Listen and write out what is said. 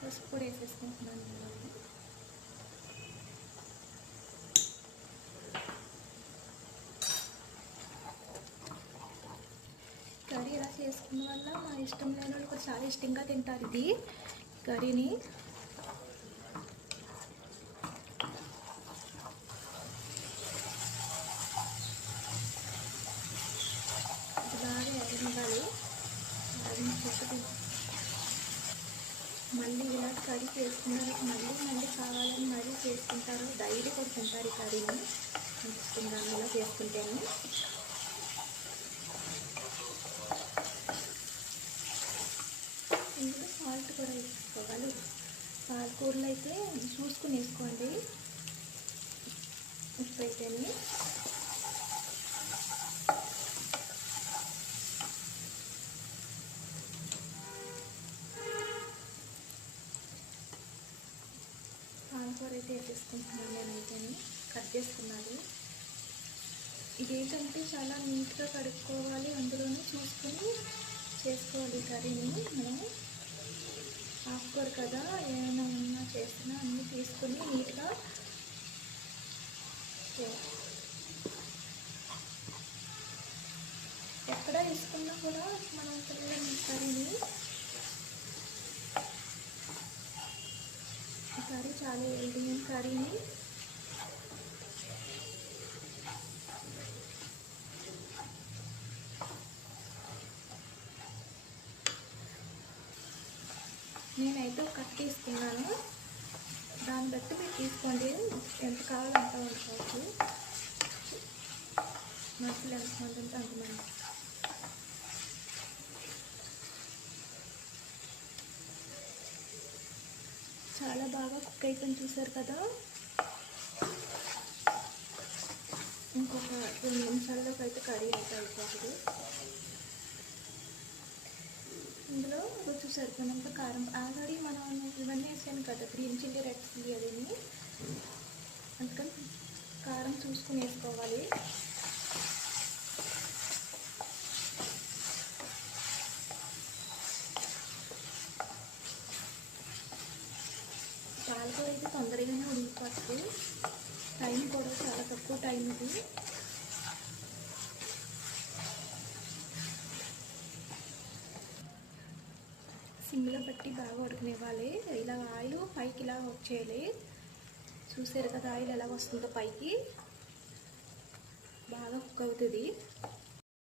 పసుపు పొడి వేసేసుకుంటున్నాను. కర్రీ ఇలా చేసుకున్న వల్ల మా ఇష్టం లేని వాళ్ళు కూడా చాలా ఇష్టంగా తింటారు ఇది కర్రీని. బాగా ఎరగాలి. మళ్ళీ ఇలా కర్రీ చేసుకున్నారు, మళ్ళీ కావాలని మరీ చేసుకుంటారు. డైలీ కూడా తింటారు ఈ కర్రీని. ఇష్టంగానే ఇలా చేసుకుంటాను. ఇందులో సాల్ట్ కూడా వేసుకోవాలి. పాలకూరలు అయితే చూసుకుని వేసుకోండి ఉప్పు అయితేనే. పాలకూర అయితే వేసేసుకుంటున్నాను నేనైతేనే. కట్ చేసుకున్నాను. ఇదేంటంటే చాలా నీట్గా కడుక్కోవాలి, అందులోనే చూసుకొని చేసుకోవాలి కర్రీని. మనం ఆకుకూర కదా, ఏమైనా ఉన్నా చేసినా అన్నీ తీసుకొని నీట్గా ఎక్కడ తీసుకున్నా కూడా మనం పిల్లలు కర్రీని. ఈ కర్రీ చాలా హెల్తీ కర్రీని. నేనైతే ఒక కట్ తీసుకున్నాను. దాన్ని బట్టి మీరు తీసుకోండి, ఎంత కావాలో అంత వండుకోవచ్చు. మనుషులు ఎంతమంది ఉంటే అంతమంది. చాలా బాగా కుక్ అయిపోయింది, చూసారు కదా. ఇంకొక 2 నిమిషాల్లోకి అయితే కర్రీ అయితే అయిపోతుంది. ఇందులో రుచి సరిపోయినంత కారం. ఆల్రెడీ మనం ఇవన్నీ వేసాను కదా, గ్రీన్ చిల్లీ, రెడ్ చిల్లీ అదేని. అందుకని కారం చూసుకుని వేసుకోవాలి. పాలకూర అయితే తొందరగానే ఉడికిపోతుంది. టైం కూడా చాలా తక్కువ టైం ఇది. సిమ్లో బట్టి బాగా ఉడకనివ్వాలి. ఇలా ఆయిల్ పైకి ఇలా వచ్చేయాలి. చూసారు కదా ఆయిల్ ఎలా వస్తుందో పైకి. బాగా కుక్ అవుతుంది.